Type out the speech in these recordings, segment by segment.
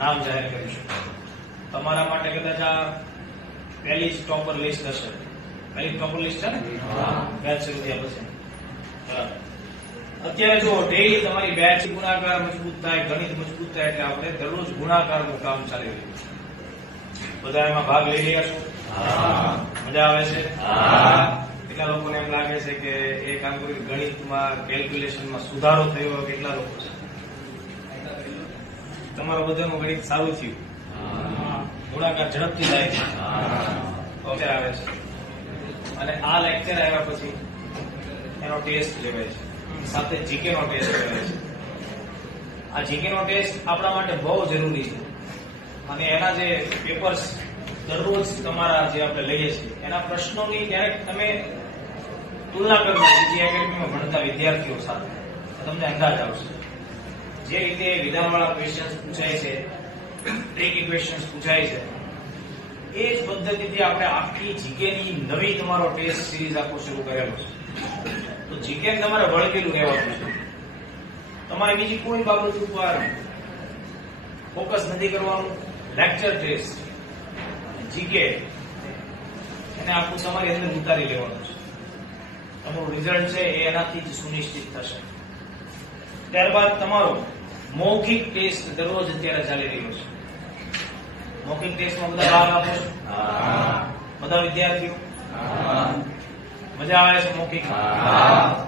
નામ જાહેર કરીશું. તમારા માટે કદાચ આ પહેલી જ ટોપર લિસ્ટ હશે. પહેલી ટોપર લિસ્ટ છે ને બેચ શરૂ થયા પછી. અત્યારે જો ડેઈલી તમારી બેચ ગુણાકાર મજબૂત થાય, ગણિત મજબૂત થાય એટલે આપણે દરરોજ ગુણાકારનું કામ ચાલી રહ્યું છે. બધા એમાં ભાગ લઈ રહ્યા છો? મજા આવે છે? કેટલા લોકોને એમ લાગે છે કે એ કામ કરી ગણિતમાં કેલ્ક્યુલેશનમાં સુધારો થયો? કેટલા લોકો છે? તમારું બધાનું ગણિત સારું થયું? ગુણાકાર ઝડપથી થાય છે? લેક્ચર આવે છે અને આ લેક્ચર આવ્યા પછી એનો ટેસ્ટ લેવાય છે, સાથે જીકે નો ટેસ્ટ લેવાય છે. આ જીકે નો ટેસ્ટ આપણા માટે બહુ જરૂરી છે અને એના જે પેપર્સ દરરોજ તમારા જે આપણે લઈએ છીએ એના પ્રશ્નોની ક્યારેક તમે તુલના કરો બીજી એકેડમીમાં ભણતા વિદ્યાર્થીઓ સાથે, તમને અંદાજ આવશે. જે રીતે વિધાનવાળા ક્વેશ્ચન્સ પૂછાય છે, ટ્રિકી ક્વેશ્ચન્સ પૂછાય છે, એ જ પદ્ધતિથી આપણે આખી જીકેની નવી તમારો ટેસ્ટ સિરીઝ આખો શરૂ કરેલો છે. તો જીકે તમારે વળગેલું રહેવાનું છે. તમારે બીજી કોઈ બાબત ઉપર ફોકસ નથી કરવાનું. લેક્ચર ટેસ્ટ જીકે એને આખું તમારી અંદર ઉતારી લેવાનું છે. તમારું રિઝલ્ટ છે એ એનાથી જ સુનિશ્ચિત થશે. ત્યારબાદ તમારો મૌખિક ટેસ્ટ દરરોજ અત્યારે ચાલી રહ્યો છે. મૌખિક ટેસ્ટમાં બધા ભાગ આપો છો? બધા વિદ્યાર્થીઓ? મજા આવે છે મૌખિક?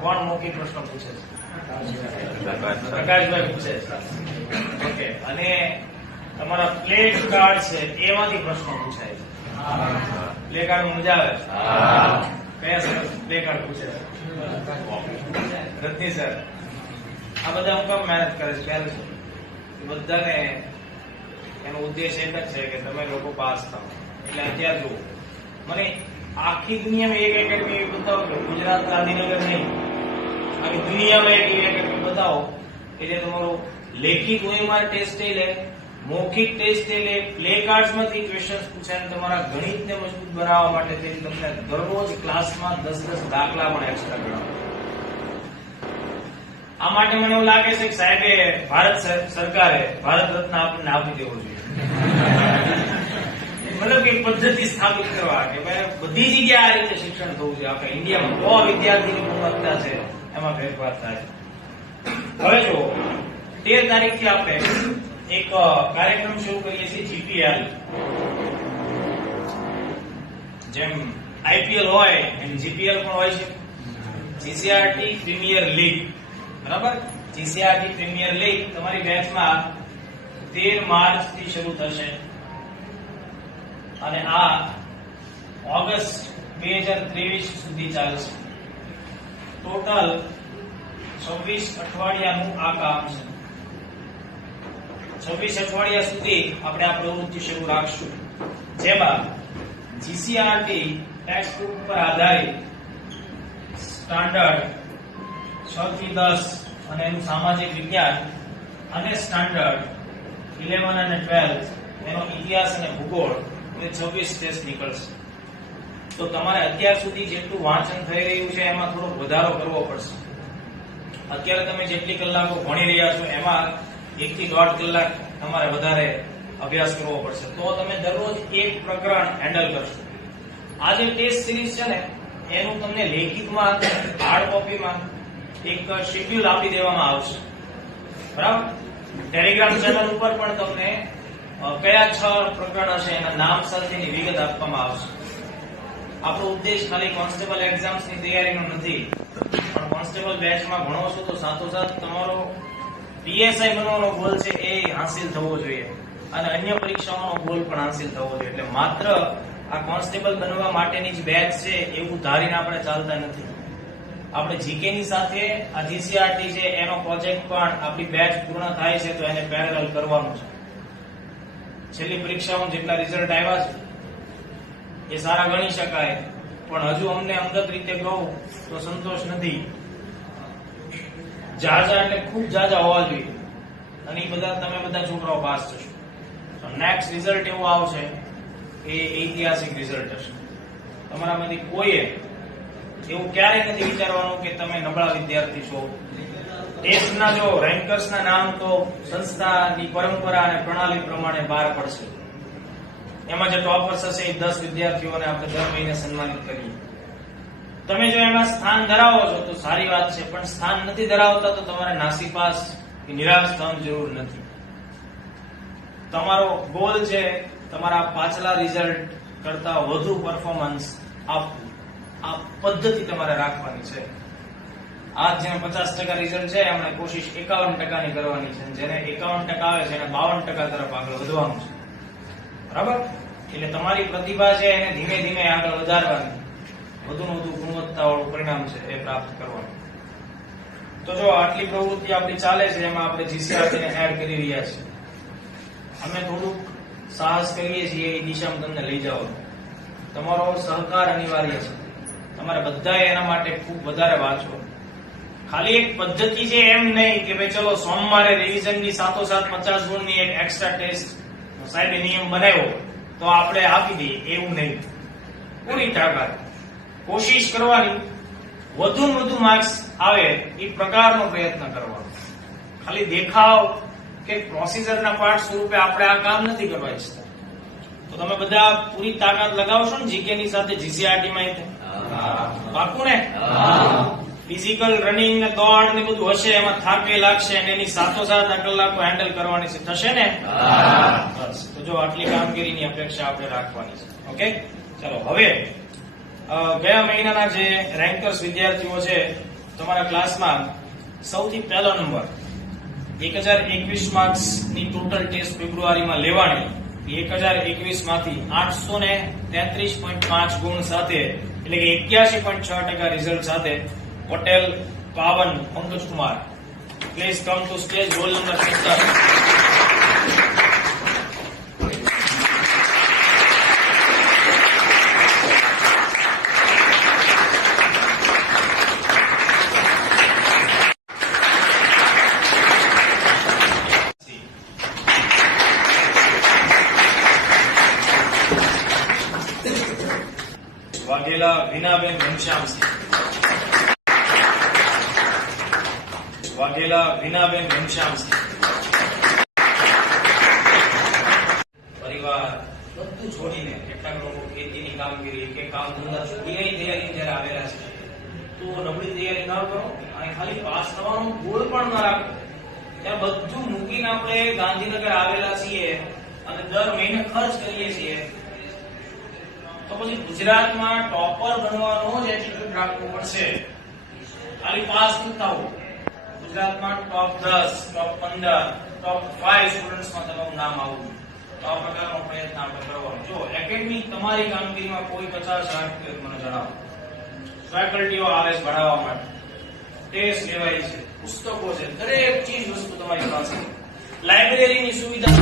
કોણ મૌખિક પ્રશ્ન પૂછે છે? પ્રકાશભાઈ પૂછે છે. ઓકે. અને તમારા પ્લે કાર્ડ છે એમાંથી પ્રશ્નો પૂછાય છે. પ્લે કાર્ડ મજા આવે છે? કયા સર પ્લે કાર્ડ પૂછે છે? રત્ની સર. આ બધા હું કામ મહેનત કરે છે? પહેલું બધાને એનો ઉદ્દેશ એક જ છે કે તમે લોકો પાસ થાઓ. એટલે અત્યારે જુઓ, મને આખી દુનિયામાં એક એકેડમી એવી બતાવો કે ગુજરાત ગાંધીનગર નહીં, આખી દુનિયામાં એક એવી એકેડમી બતાવો કે જે તમારો લેખિત OMR ટેસ્ટ લે, મૌખિક ટેસ્ટ લે, પ્લે કાર્ડ્સમાંથી ક્વેશ્ચન્સ પૂછાય, તમારા ગણિતને મજબૂત બનાવવા માટે તમને દરરોજ ક્લાસમાં 10-10 દાખલા પણ એક્સ્ટ્રા ગણાવો. આ માટે મને એવું લાગે છે કે સાહેબે ભારત સરકારે ભારત રત્ન આપણને આપી દેવો જોઈએ. મતલબ કે પદ્ધતિ સ્થાપિત કરવા કે ભાઈ બધી જગ્યાએ આ રીતે શિક્ષણ થવું જોઈએ. આપણે ઇન્ડિયામાં બહુ વિદ્યાર્થીની ગુણવત્તા છે, એમાં ફેરફાર થાય. હવે જો 13 તારીખથી આપણે એક કાર્યક્રમ શરૂ કરીએ છીએ, GPL. જેમ IPL હોય એમ GPL પણ હોય છે, GCRT પ્રીમિયર લીગ. બરાબર? GCRT પ્રીમિયર લીગ તમારી બેચમાં 13 માર્ચ થી શરૂ થશે અને આ ઓગસ્ટ 2023 સુધી ચાલશે. ટોટલ 26 અઠવાડિયાનું આ કામ છે. 26 અઠવાડિયા સુધી આપણે આ પ્રવૃત્તિ શરૂ રાખશું, જેમાં GCRT ટેક્સ્ટ બુક પર આધારિત સ્ટાન્ડર્ડ 6 થી 10 અને એનું સામાજિક વિજ્ઞાન અને સ્ટાન્ડર્ડ 11 અને 12 એનો ઇતિહાસ અને ભૂગોળ એ 26 ટેસ્ટ નીકળશે. તો તમારે અત્યાર સુધી જેટલું વાંચન થઈ રહ્યું છે એમાં થોડો વધારો કરવો પડશે. અત્યારે તમે જેટલી કલાકો ભણી રહ્યા છો એમાં 1 થી 1.5 કલાક તમારે વધારે અભ્યાસ કરવો પડશે. તો તમે દરરોજ એક પ્રકરણ હેન્ડલ કરશો. આ જે ટેસ્ટ સિરીઝ છે ને એનું તમને લેખિતમાં હાર્ડ કોપીમાં એક શેડ્યુલ આપી દેવામાં આવશે. બરાબર? ટેલિગ્રામ ચેનલ ઉપર પણ તમને કયા 6 પ્રકરણ હશે એના નામ સાથેની વિગત આપવામાં આવશે. આપણો ઉદ્દેશ ખાલી કોન્સ્ટેબલ એક્ઝામ્સની તૈયારીનો નથી, પણ કોન્સ્ટેબલ બેચમાં ભણો છો તો સાથોસાથ તમારો PSI બનવાનો ગોલ છે એ હાંસિલ થવો જોઈએ અને અન્ય પરીક્ષાઓનો ગોલ પણ હાંસિલ થવો જોઈએ. એટલે માત્ર આ કોન્સ્ટેબલ બનવા માટેની જ બેચ છે એવું ધારીને આપણે ચાલતા નથી. આપણે જીકે ની સાથે આ GCRT છે એનો પ્રોજેક્ટ પણ આપણી બેચ પૂર્ણ થાય છે તો એને પેરેલલ કરવાનું છે. છેલ્લી પરીક્ષાઓમાં જેટલા રિઝલ્ટ આવ્યા છે એ સારા ગણી શકાય, પણ હજુ અમને અંગત રીતે કહું તો સંતોષ નથી. જાજા એટલે ખૂબ જાજા હોવા જોઈએ અને એ બધા તમે બધા છોકરાઓ પાસ થશો. તો નેક્સ્ટ રિઝલ્ટ એવું આવશે એ ઐતિહાસિક રિઝલ્ટ હશે. તમારામાંથી કોઈએ એવું ક્યારેય નથી વિચારવાનું કે તમે નબળા વિદ્યાર્થી છો ટેસ્ટના જો રેન્કર્સના નામ તો સંસ્થાની પરંપરા અને પ્રણાલી પ્રમાણે બહાર પડશે. એમાં જે ટોપર્સ હશે એ 10 વિદ્યાર્થીઓને આપણે દર મહિને સન્માનિત કરીએ. તમે જો એમાં સ્થાન ધરાવો છો તો સારી વાત છે, પણ સ્થાન નથી ધરાવતા તો તમારે નાસીપાસ કે નિરાશ થવાની જરૂર નથી. તમારો ગોલ છે તમારા પાછલા રિઝલ્ટ કરતા વધુ પરફોર્મન્સ આપવું. આ પદ્ધતિ તમારે રાખવાની છે. આજ જેને 50% રિઝલ્ટ છે એમણે કોશિશ 51% ની કરવાની છે. જેને 51% આવે છે એને 52% તરફ આગળ વધવાનું છે. બરાબર? એટલે તમારી પ્રતિભા છે એને ધીમે ધીમે આગળ વધારવાની, વધુને વધુ ગુણવત્તાવાળું પરિણામ છે એ પ્રાપ્ત કરવાનું. તો જો આટલી પ્રવૃત્તિ આપણી ચાલે છે, એમાં આપણે જીસીઆરટી ને એડ કરી રહ્યા છીએ. અમે થોડુંક સાહસ કરીએ છીએ એ દિશામાં તમને લઈ જવાનું. તમારો સહકાર અનિવાર્ય છે. તમારે બધાએ એના માટે ખૂબ વધારે વાંચો. ખાલી એક પદ્ધતિ છે એમ નહીં કે ભાઈ ચલો સોમવારે રિવિઝનની સાથોસાથ 50 ગુણની એક એક્સ્ટ્રા ટેસ્ટ સાહેબે નિયમ બનાવ્યો તો આપણે આપી દઈએ, એવું નહીં. પૂરી તાકાત કોશિશ કરવાની, વધુ ને વધુ માર્ક્સ આવે એ પ્રકારનો પ્રયત્ન કરવાનો. ખાલી દેખાવ કે પ્રોસીજરના પાર્ટ સ્વરૂપે આપણે આ કામ નથી કરવા ઈચ્છતા. તો તમે બધા પૂરી તાકાત લગાવશો ને જીકે ની સાથે જીસીઆરટી માં? પાકું ને? ફિઝિકલ રનિંગ ને દોડ ને બધું હશે, એમાં થાક લાગશે અને એની સાથોસાથ આ કલાકો હેન્ડલ કરવાની છે, થશે ને? બસ. તો જો આટલી કામગીરીની અપેક્ષા આપણે રાખવાની છે. ઓકે, ચલો હવે ગયા મહિનાના જે રેન્કર્સ વિદ્યાર્થીઓ છે તમારા ક્લાસમાં સૌથી પહેલો નંબર 1021 માર્ક્સ ની ટોટલ ટેસ્ટ ફેબ્રુઆરીમાં લેવાની. 1021 માંથી 833.5 ગુણ સાથે એટલે કે 81.6% રિઝલ્ટ સાથે Patel Pavan Pankajkumar, please come to stage. Roll number 17. Vaghela Vinaben Ghanshyamsinh. Vaghela Vinaben Ghanshyamsinh. પરિવાર બધું છોડીને કેટલાક લોકો ખેતીની કામગીરી કે કામ ધંધા છોડીને તૈયારી જયારે આવેલા છે, તો નબળી તૈયારી ન કરો અને ખાલી પાસ થવાનો ગોળ પણ ન રાખો. ત્યાં બધું મૂકીને આપણે ગાંધીનગર આવેલા છીએ અને દર મહિને ખર્ચ કરીએ છીએ, તો પછી ગુજરાતમાં ટોપર બનવાનો જ એટીટ્યુડ રાખવો પડશે. ખાલી પાસ ન થવું. ગુજરાતમાં ટોપ 10, ટોપ 15, ટોપ 5 સ્ટુડન્ટ્સમાં તમારું નામ આવવું. તો આ પ્રકારનો પ્રયત્ન આપણે કરવાનો. જો એકેડમી તમારી કામગીરીમાં કોઈ કચાશ રાખતી હોય મને જણાવો. ફેકલ્ટીઓ આવે છે ભણાવવા માટે, ટેસ્ટ લેવાય છે, પુસ્તકો છે, દરેક ચીજ વસ્તુ તમારી પાસે. લાઇબ્રેરીની સુવિધા